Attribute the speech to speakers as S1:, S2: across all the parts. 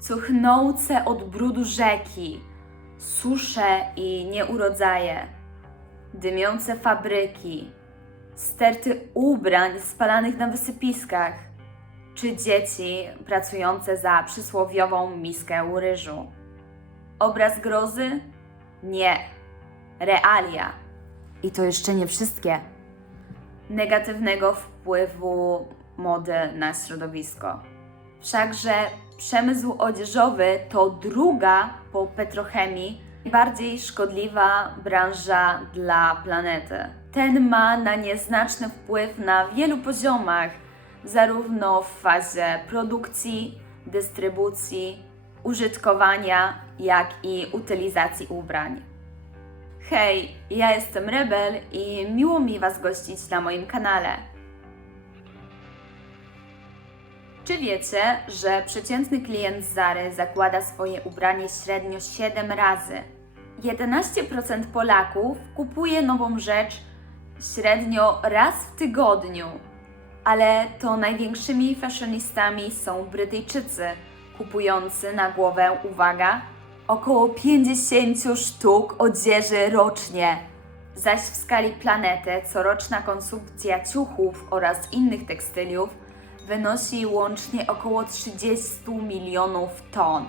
S1: cuchnące od brudu rzeki, susze i nieurodzaje, dymiące fabryki, sterty ubrań spalanych na wysypiskach, czy dzieci pracujące za przysłowiową miskę ryżu. Obraz grozy? Nie. Realia. I to jeszcze nie wszystkie. Negatywnego wpływu mody na środowisko. Wszakże przemysł odzieżowy to druga po petrochemii bardziej szkodliwa branża dla planety. Ten ma na nie znaczny wpływ na wielu poziomach, zarówno w fazie produkcji, dystrybucji, użytkowania, jak i utylizacji ubrań. Hej, ja jestem Rebel i miło mi Was gościć na moim kanale. Czy wiecie, że przeciętny klient Zary zakłada swoje ubranie średnio 7 razy? 11% Polaków kupuje nową rzecz średnio raz w tygodniu, ale to największymi fashionistami są Brytyjczycy, kupujący na głowę, uwaga, około 50 sztuk odzieży rocznie. Zaś w skali planety coroczna konsumpcja ciuchów oraz innych tekstyliów wynosi łącznie około 30 milionów ton.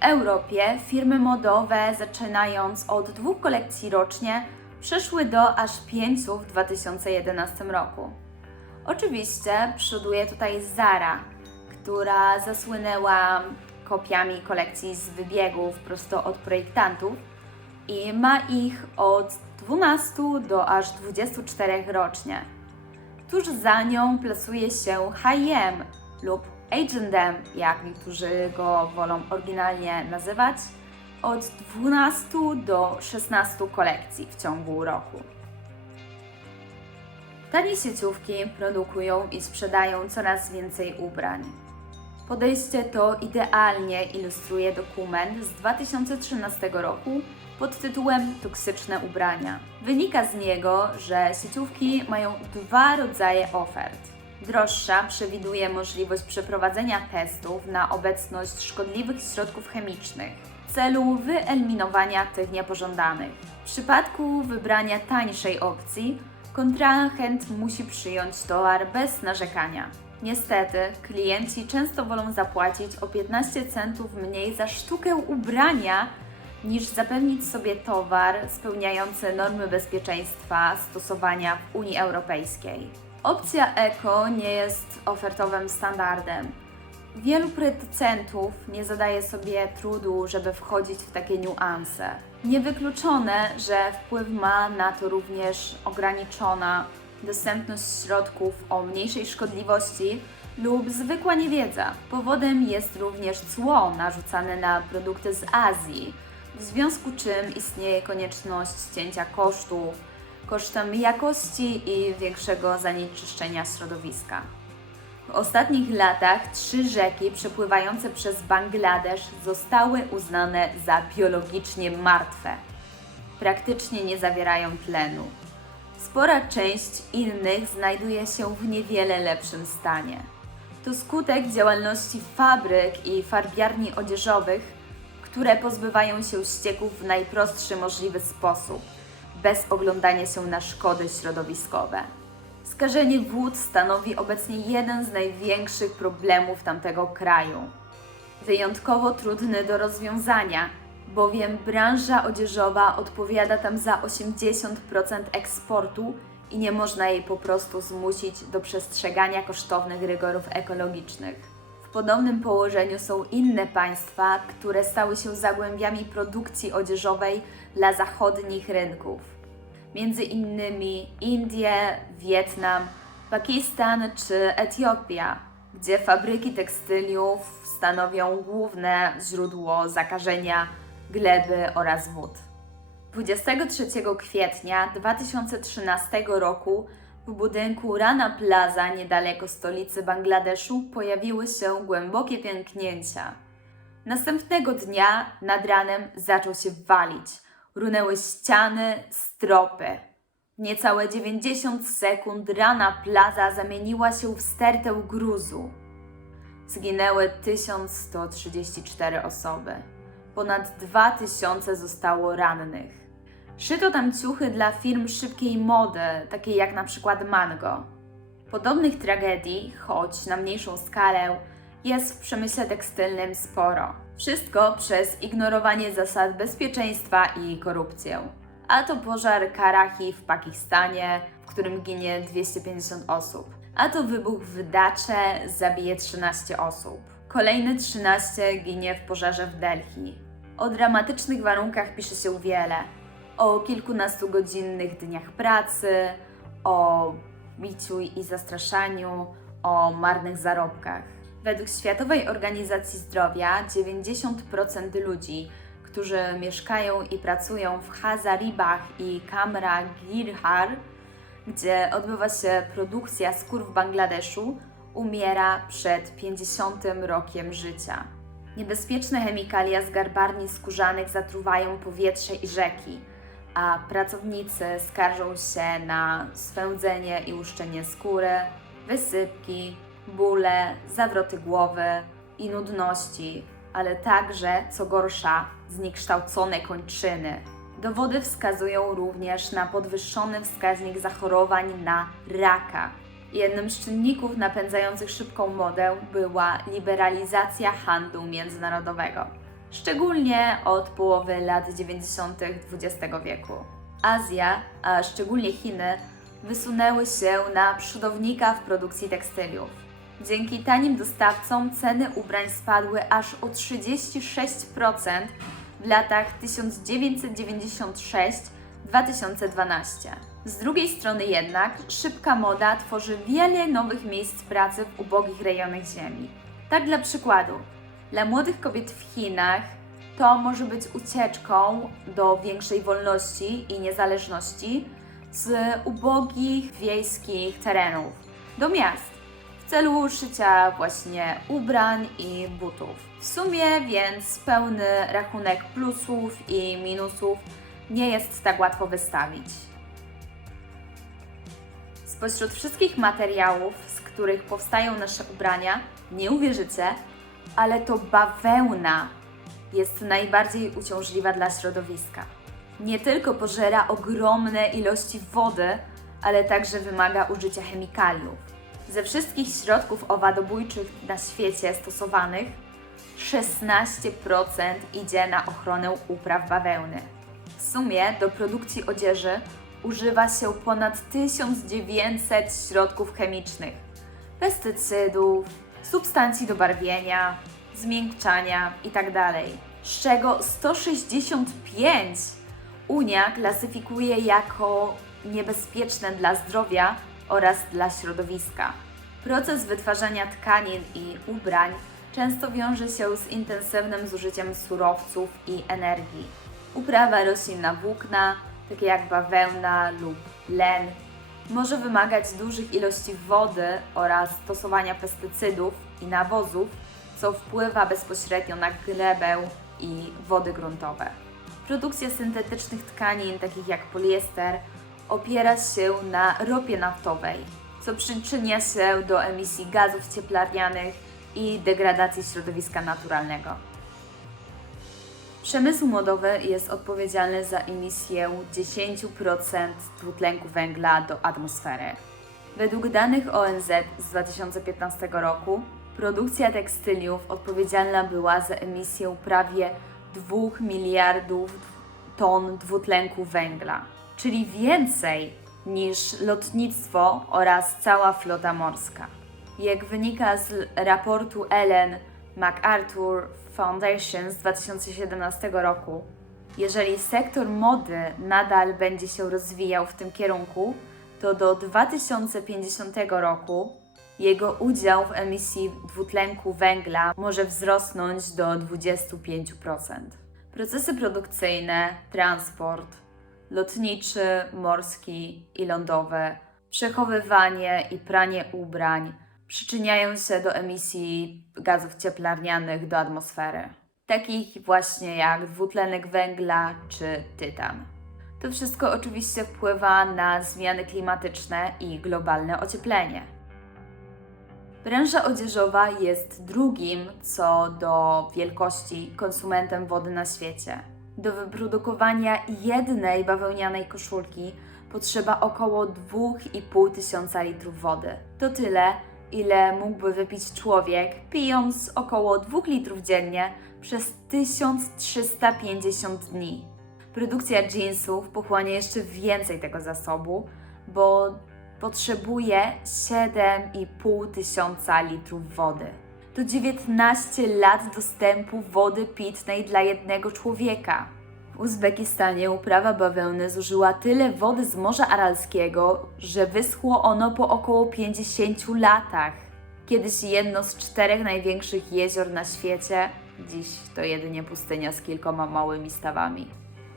S1: W Europie firmy modowe, zaczynając od dwóch kolekcji rocznie, przeszły do aż pięciu w 2011 roku. Oczywiście przoduje tutaj Zara, która zasłynęła kopiami kolekcji z wybiegów prosto od projektantów i ma ich od 12 do aż 24 rocznie. Tuż za nią plasuje się H&M lub H&M, jak niektórzy go wolą oryginalnie nazywać, od 12 do 16 kolekcji w ciągu roku. Tanie sieciówki produkują i sprzedają coraz więcej ubrań. Podejście to idealnie ilustruje dokument z 2013 roku pod tytułem Toksyczne ubrania. Wynika z niego, że sieciówki mają dwa rodzaje ofert. Droższa przewiduje możliwość przeprowadzenia testów na obecność szkodliwych środków chemicznych w celu wyeliminowania tych niepożądanych. W przypadku wybrania tańszej opcji, kontrahent musi przyjąć towar bez narzekania. Niestety, klienci często wolą zapłacić o 15 centów mniej za sztukę ubrania, niż zapewnić sobie towar spełniający normy bezpieczeństwa stosowania w Unii Europejskiej. Opcja eko nie jest ofertowym standardem. Wielu producentów nie zadaje sobie trudu, żeby wchodzić w takie niuanse. Niewykluczone, że wpływ ma na to również ograniczona dostępność środków o mniejszej szkodliwości lub zwykła niewiedza. Powodem jest również cło narzucane na produkty z Azji, w związku czym istnieje konieczność cięcia kosztów kosztem jakości i większego zanieczyszczenia środowiska. W ostatnich latach trzy rzeki przepływające przez Bangladesz zostały uznane za biologicznie martwe. Praktycznie nie zawierają tlenu. Spora część innych znajduje się w niewiele lepszym stanie. To skutek działalności fabryk i farbiarni odzieżowych, które pozbywają się ścieków w najprostszy możliwy sposób, bez oglądania się na szkody środowiskowe. Skażenie wód stanowi obecnie jeden z największych problemów tamtego kraju. Wyjątkowo trudny do rozwiązania, bowiem branża odzieżowa odpowiada tam za 80% eksportu i nie można jej po prostu zmusić do przestrzegania kosztownych rygorów ekologicznych. Podobnym położeniu są inne państwa, które stały się zagłębiami produkcji odzieżowej dla zachodnich rynków. Między innymi Indie, Wietnam, Pakistan czy Etiopia, gdzie fabryki tekstyliów stanowią główne źródło zakażenia gleby oraz wód. 23 kwietnia 2013 roku w budynku Rana Plaza niedaleko stolicy Bangladeszu pojawiły się głębokie pęknięcia. Następnego dnia nad ranem zaczął się walić. Runęły ściany, stropy. W niecałe 90 sekund Rana Plaza zamieniła się w stertę gruzu. zginęły 1134 osoby. Ponad 2000 zostało rannych. Szyto tam ciuchy dla firm szybkiej mody, takiej jak na przykład Mango. Podobnych tragedii, choć na mniejszą skalę, jest w przemyśle tekstylnym sporo. Wszystko przez ignorowanie zasad bezpieczeństwa i korupcję. A to pożar Karachi w Pakistanie, w którym ginie 250 osób. A to wybuch w Dacze, zabije 13 osób. Kolejne 13 ginie w pożarze w Delhi. O dramatycznych warunkach pisze się wiele. O kilkunastu godzinnych dniach pracy, o biciu i zastraszaniu, o marnych zarobkach. Według Światowej Organizacji Zdrowia 90% ludzi, którzy mieszkają i pracują w Hazaribach i Kamra Girhar, gdzie odbywa się produkcja skór w Bangladeszu, umiera przed 50 rokiem życia. Niebezpieczne chemikalia z garbarni skórzanych zatruwają powietrze i rzeki, a pracownicy skarżą się na swędzenie i łuszczenie skóry, wysypki, bóle, zawroty głowy i nudności, ale także, co gorsza, zniekształcone kończyny. Dowody wskazują również na podwyższony wskaźnik zachorowań na raka. Jednym z czynników napędzających szybką modę była liberalizacja handlu międzynarodowego, szczególnie od połowy lat 90. XX wieku. Azja, a szczególnie Chiny, wysunęły się na przodownika w produkcji tekstyliów. Dzięki tanim dostawcom ceny ubrań spadły aż o 36% w latach 1996-2012. Z drugiej strony jednak szybka moda tworzy wiele nowych miejsc pracy w ubogich rejonach ziemi. Tak dla przykładu, dla młodych kobiet w Chinach to może być ucieczką do większej wolności i niezależności z ubogich wiejskich terenów do miast w celu szycia właśnie ubrań i butów. W sumie więc pełny rachunek plusów i minusów nie jest tak łatwo wystawić. Spośród wszystkich materiałów, z których powstają nasze ubrania, nie uwierzycie, ale to bawełna jest najbardziej uciążliwa dla środowiska. Nie tylko pożera ogromne ilości wody, ale także wymaga użycia chemikaliów. Ze wszystkich środków owadobójczych na świecie stosowanych, 16% idzie na ochronę upraw bawełny. W sumie do produkcji odzieży używa się ponad 1900 środków chemicznych, pestycydów, substancji do barwienia, zmiękczania itd., z czego 165 Unia klasyfikuje jako niebezpieczne dla zdrowia oraz dla środowiska. Proces wytwarzania tkanin i ubrań często wiąże się z intensywnym zużyciem surowców i energii. Uprawa roślin na włókna, takie jak bawełna lub len, może wymagać dużych ilości wody oraz stosowania pestycydów i nawozów, co wpływa bezpośrednio na glebę i wody gruntowe. Produkcja syntetycznych tkanin, takich jak poliester, opiera się na ropie naftowej, co przyczynia się do emisji gazów cieplarnianych i degradacji środowiska naturalnego. Przemysł modowy jest odpowiedzialny za emisję 10% dwutlenku węgla do atmosfery. Według danych ONZ z 2015 roku produkcja tekstyliów odpowiedzialna była za emisję prawie 2 miliardów ton dwutlenku węgla, czyli więcej niż lotnictwo oraz cała flota morska. Jak wynika z raportu Ellen MacArthur Foundation z 2017 roku, jeżeli sektor mody nadal będzie się rozwijał w tym kierunku, to do 2050 roku jego udział w emisji dwutlenku węgla może wzrosnąć do 25%. Procesy produkcyjne, transport, lotniczy, morski i lądowy, przechowywanie i pranie ubrań przyczyniają się do emisji gazów cieplarnianych do atmosfery, takich właśnie jak dwutlenek węgla czy tytan. To wszystko oczywiście wpływa na zmiany klimatyczne i globalne ocieplenie. Branża odzieżowa jest drugim co do wielkości konsumentem wody na świecie. Do wyprodukowania jednej bawełnianej koszulki potrzeba około 2,5 tysiąca litrów wody. To tyle, ile mógłby wypić człowiek, pijąc około 2 litrów dziennie przez 1350 dni. Produkcja jeansów pochłania jeszcze więcej tego zasobu, bo potrzebuje 7,5 tysiąca litrów wody. To 19 lat dostępu wody pitnej dla jednego człowieka. W Uzbekistanie uprawa bawełny zużyła tyle wody z Morza Aralskiego, że wyschło ono po około 50 latach. Kiedyś jedno z czterech największych jezior na świecie, dziś to jedynie pustynia z kilkoma małymi stawami.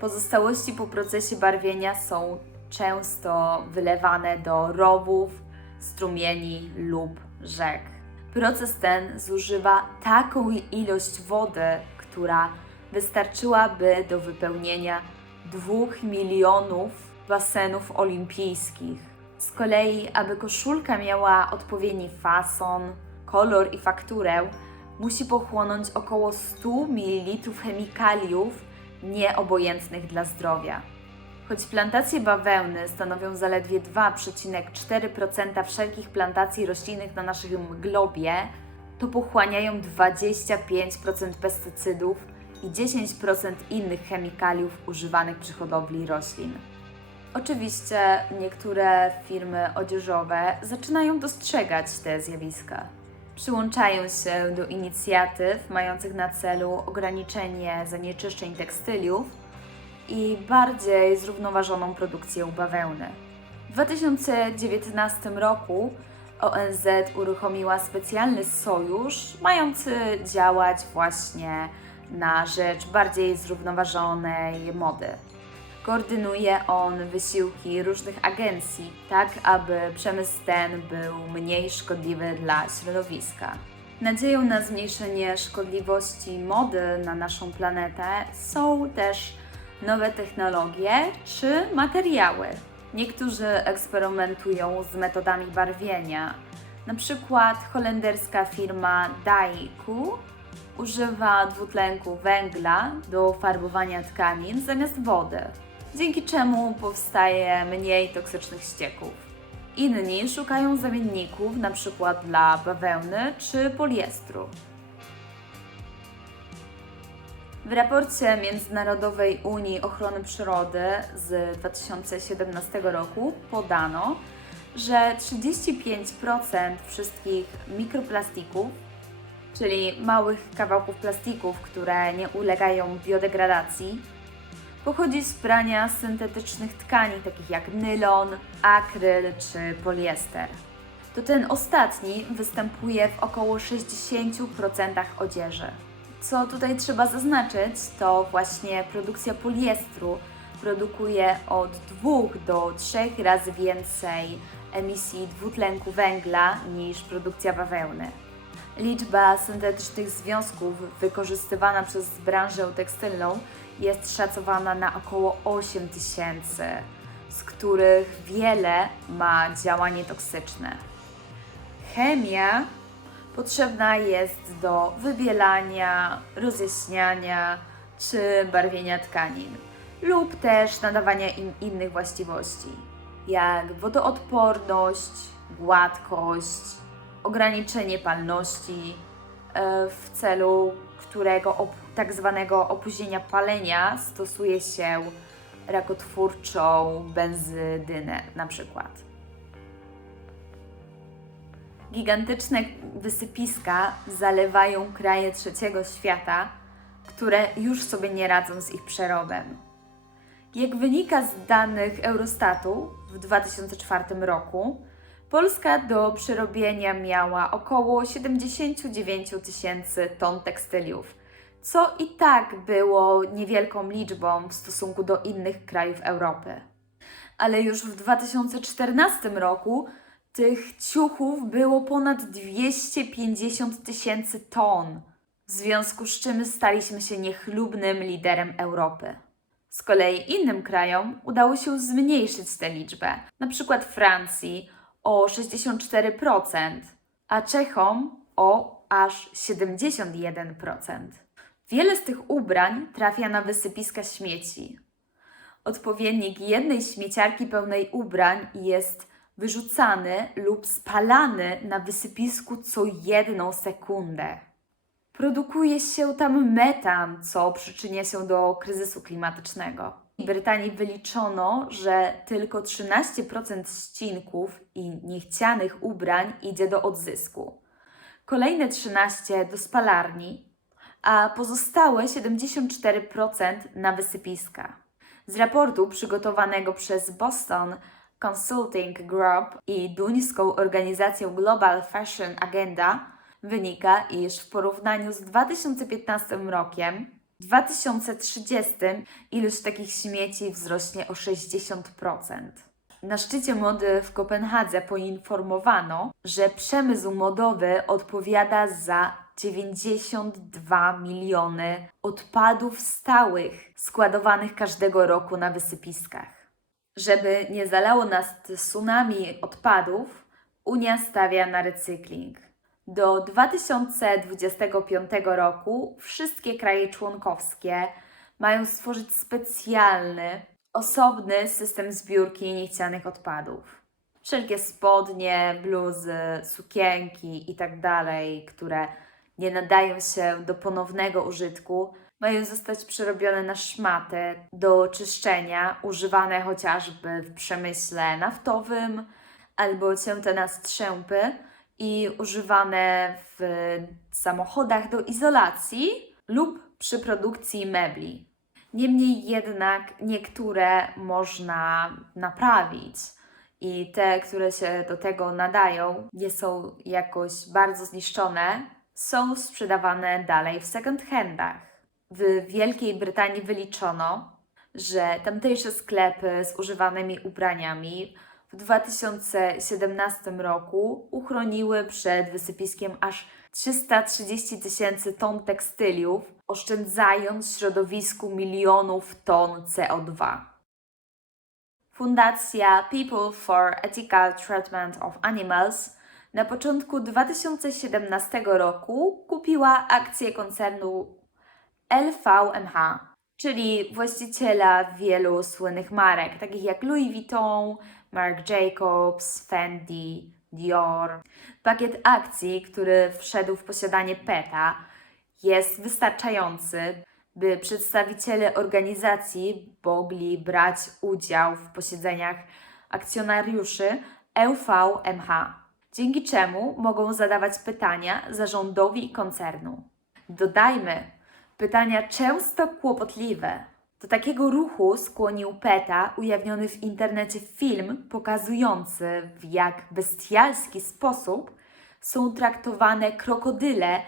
S1: Pozostałości po procesie barwienia są często wylewane do rowów, strumieni lub rzek. Proces ten zużywa taką ilość wody, która wystarczyłaby do wypełnienia 2 milionów basenów olimpijskich. Z kolei, aby koszulka miała odpowiedni fason, kolor i fakturę, musi pochłonąć około 100 ml chemikaliów nieobojętnych dla zdrowia. Choć plantacje bawełny stanowią zaledwie 2,4% wszelkich plantacji roślinnych na naszym globie, to pochłaniają 25% pestycydów i 10% innych chemikaliów używanych przy hodowli roślin. Oczywiście niektóre firmy odzieżowe zaczynają dostrzegać te zjawiska. Przyłączają się do inicjatyw mających na celu ograniczenie zanieczyszczeń tekstyliów i bardziej zrównoważoną produkcję bawełny. W 2019 roku ONZ uruchomiła specjalny sojusz mający działać właśnie na rzecz bardziej zrównoważonej mody. Koordynuje on wysiłki różnych agencji, tak aby przemysł ten był mniej szkodliwy dla środowiska. Nadzieją na zmniejszenie szkodliwości mody na naszą planetę są też nowe technologie czy materiały. Niektórzy eksperymentują z metodami barwienia. Na przykład holenderska firma Daiku używa dwutlenku węgla do farbowania tkanin zamiast wody, dzięki czemu powstaje mniej toksycznych ścieków. Inni szukają zamienników, przykład dla bawełny czy poliestru. W raporcie Międzynarodowej Unii Ochrony Przyrody z 2017 roku podano, że 35% wszystkich mikroplastików, czyli małych kawałków plastików, które nie ulegają biodegradacji, pochodzi z prania syntetycznych tkanin, takich jak nylon, akryl czy poliester. To ten ostatni występuje w około 60% odzieży. Co tutaj trzeba zaznaczyć, to właśnie produkcja poliestru produkuje od 2 do 3 razy więcej emisji dwutlenku węgla niż produkcja bawełny. Liczba syntetycznych związków wykorzystywana przez branżę tekstylną jest szacowana na około 8 tysięcy, z których wiele ma działanie toksyczne. Chemia potrzebna jest do wybielania, rozjaśniania czy barwienia tkanin, lub też nadawania im innych właściwości, jak wodoodporność, gładkość, ograniczenie palności, e, w celu którego op- tak zwanego opóźnienia palenia stosuje się rakotwórczą benzydynę na przykład. Gigantyczne wysypiska zalewają kraje trzeciego świata, które już sobie nie radzą z ich przerobem. Jak wynika z danych Eurostatu w 2004 roku, Polska do przerobienia miała około 79 tysięcy ton tekstyliów, co i tak było niewielką liczbą w stosunku do innych krajów Europy. Ale już w 2014 roku tych ciuchów było ponad 250 tysięcy ton, w związku z czym staliśmy się niechlubnym liderem Europy. Z kolei innym krajom udało się zmniejszyć tę liczbę, na przykład Francji o 64%, a Czechom o aż 71%. Wiele z tych ubrań trafia na wysypiska śmieci. Odpowiednik jednej śmieciarki pełnej ubrań jest wyrzucany lub spalany na wysypisku co jedną sekundę. Produkuje się tam metan, co przyczynia się do kryzysu klimatycznego. Brytanii wyliczono, że tylko 13% ścinków i niechcianych ubrań idzie do odzysku. Kolejne 13% do spalarni, a pozostałe 74% na wysypiska. Z raportu przygotowanego przez Boston Consulting Group i duńską organizacją Global Fashion Agenda wynika, iż w porównaniu z 2015 rokiem, 2030 ilość takich śmieci wzrośnie o 60%. Na szczycie mody w Kopenhadze poinformowano, że przemysł modowy odpowiada za 92 miliony odpadów stałych składowanych każdego roku na wysypiskach. Żeby nie zalało nas tsunami odpadów, Unia stawia na recykling. Do 2025 roku wszystkie kraje członkowskie mają stworzyć specjalny, osobny system zbiórki niechcianych odpadów. Wszelkie spodnie, bluzy, sukienki itd., które nie nadają się do ponownego użytku, mają zostać przerobione na szmaty do czyszczenia, używane chociażby w przemyśle naftowym albo cięte na strzępy i używane w samochodach do izolacji lub przy produkcji mebli. Niemniej jednak niektóre można naprawić i te, które się do tego nadają, nie są jakoś bardzo zniszczone, są sprzedawane dalej w second handach. W Wielkiej Brytanii wyliczono, że tamtejsze sklepy z używanymi ubraniami w 2017 roku uchroniły przed wysypiskiem aż 330 tysięcy ton tekstyliów, oszczędzając środowisku milionów ton CO2. Fundacja People for Ethical Treatment of Animals na początku 2017 roku kupiła akcje koncernu LVMH, czyli właściciela wielu słynnych marek, takich jak Louis Vuitton, Marc Jacobs, Fendi, Dior. Pakiet akcji, który wszedł w posiadanie PETA, jest wystarczający, by przedstawiciele organizacji mogli brać udział w posiedzeniach akcjonariuszy LVMH, dzięki czemu mogą zadawać pytania zarządowi koncernu. Dodajmy, pytania często kłopotliwe. Do takiego ruchu skłonił PETA ujawniony w internecie film pokazujący, w jak bestialski sposób są traktowane krokodyle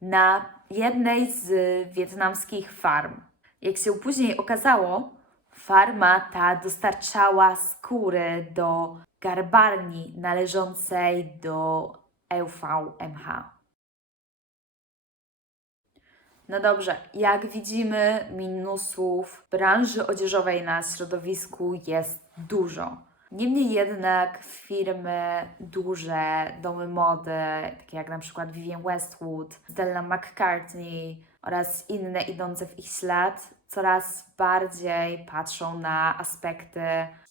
S1: na jednej z wietnamskich farm. Jak się później okazało, farma ta dostarczała skóry do garbarni należącej do LVMH. No dobrze, jak widzimy, minusów branży odzieżowej na środowisku jest dużo. Niemniej jednak firmy duże, domy mody, takie jak na przykład Vivienne Westwood, Stella McCartney oraz inne idące w ich ślad, coraz bardziej patrzą na aspekty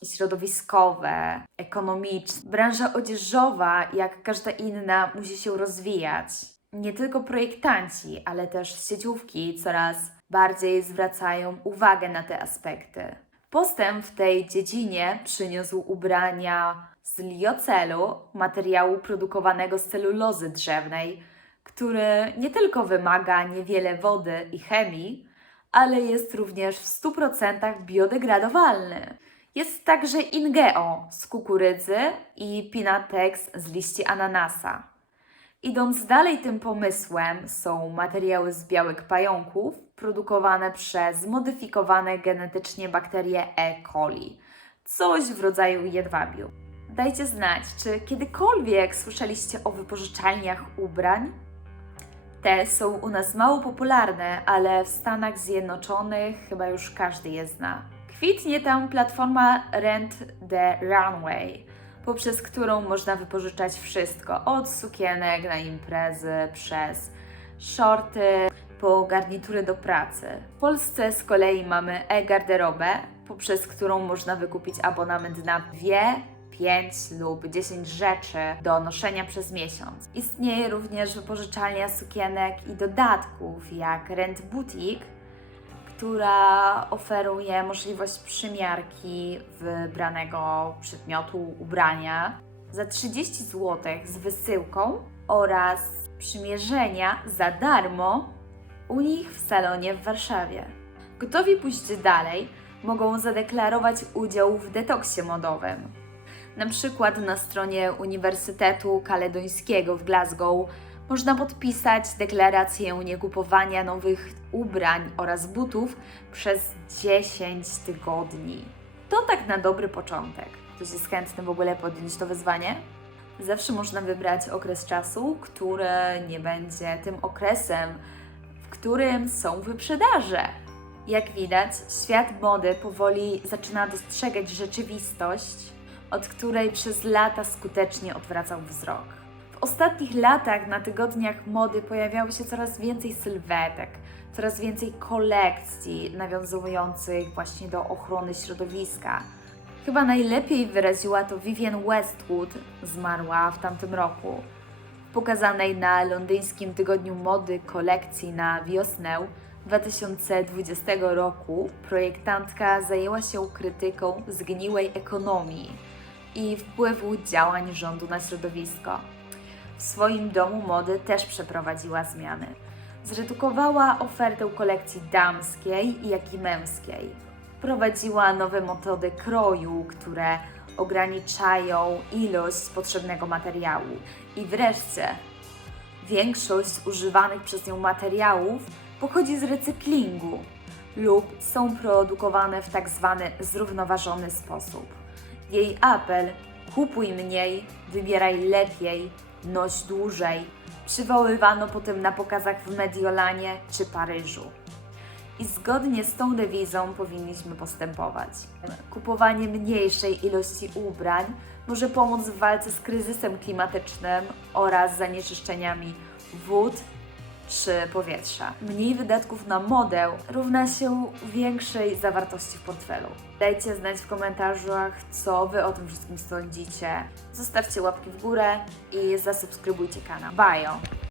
S1: środowiskowe, ekonomiczne. Branża odzieżowa, jak każda inna, musi się rozwijać nie tylko projektanci, ale też sieciówki coraz bardziej zwracają uwagę na te aspekty. Postęp w tej dziedzinie przyniósł ubrania z liocelu, materiału produkowanego z celulozy drzewnej, który nie tylko wymaga niewiele wody i chemii, ale jest również w 100% biodegradowalny. Jest także Ingeo z kukurydzy i Pinatex z liści ananasa. Idąc dalej tym pomysłem, są materiały z białek pająków produkowane przez zmodyfikowane genetycznie bakterie E. coli, coś w rodzaju jedwabiu. Dajcie znać, czy kiedykolwiek słyszeliście o wypożyczalniach ubrań? Te są u nas mało popularne, ale w Stanach Zjednoczonych chyba już każdy je zna. Kwitnie tam platforma Rent the Runway, poprzez którą można wypożyczać wszystko od sukienek na imprezy, przez shorty, po garnitury do pracy. W Polsce z kolei mamy e-garderobę, poprzez którą można wykupić abonament na dwie 5 lub 10 rzeczy do noszenia przez miesiąc. Istnieje również wypożyczalnia sukienek i dodatków, jak Rent Boutique, która oferuje możliwość przymiarki wybranego przedmiotu ubrania za 30 zł z wysyłką oraz przymierzenia za darmo u nich w salonie w Warszawie. Gotowi pójść dalej, mogą zadeklarować udział w detoksie modowym. Na przykład na stronie Uniwersytetu Kaledońskiego w Glasgow można podpisać deklarację niekupowania nowych ubrań oraz butów przez 10 tygodni. To tak na dobry początek. Ktoś jest chętny w ogóle podjąć to wyzwanie? Zawsze można wybrać okres czasu, który nie będzie tym okresem, w którym są wyprzedaże. Jak widać, świat mody powoli zaczyna dostrzegać rzeczywistość, od której przez lata skutecznie odwracał wzrok. W ostatnich latach na tygodniach mody pojawiało się coraz więcej sylwetek, coraz więcej kolekcji nawiązujących właśnie do ochrony środowiska. Chyba najlepiej wyraziła to Vivienne Westwood, zmarła w tamtym roku. Pokazanej na londyńskim tygodniu mody kolekcji na wiosnę 2020 roku projektantka zajęła się krytyką zgniłej ekonomii i wpływu działań rządu na środowisko. W swoim domu mody też przeprowadziła zmiany. Zredukowała ofertę kolekcji damskiej, jak i męskiej. Wprowadziła nowe metody kroju, które ograniczają ilość potrzebnego materiału. I wreszcie, większość używanych przez nią materiałów pochodzi z recyklingu lub są produkowane w tak zwany zrównoważony sposób. Jej apel kupuj mniej, wybieraj lepiej, noś dłużej przywoływano potem na pokazach w Mediolanie czy Paryżu. I zgodnie z tą dewizą powinniśmy postępować. Kupowanie mniejszej ilości ubrań może pomóc w walce z kryzysem klimatycznym oraz zanieczyszczeniami wód czy powietrza. Mniej wydatków na modę równa się większej zawartości w portfelu. Dajcie znać w komentarzach, co Wy o tym wszystkim sądzicie. Zostawcie łapki w górę i zasubskrybujcie kanał. Bajo!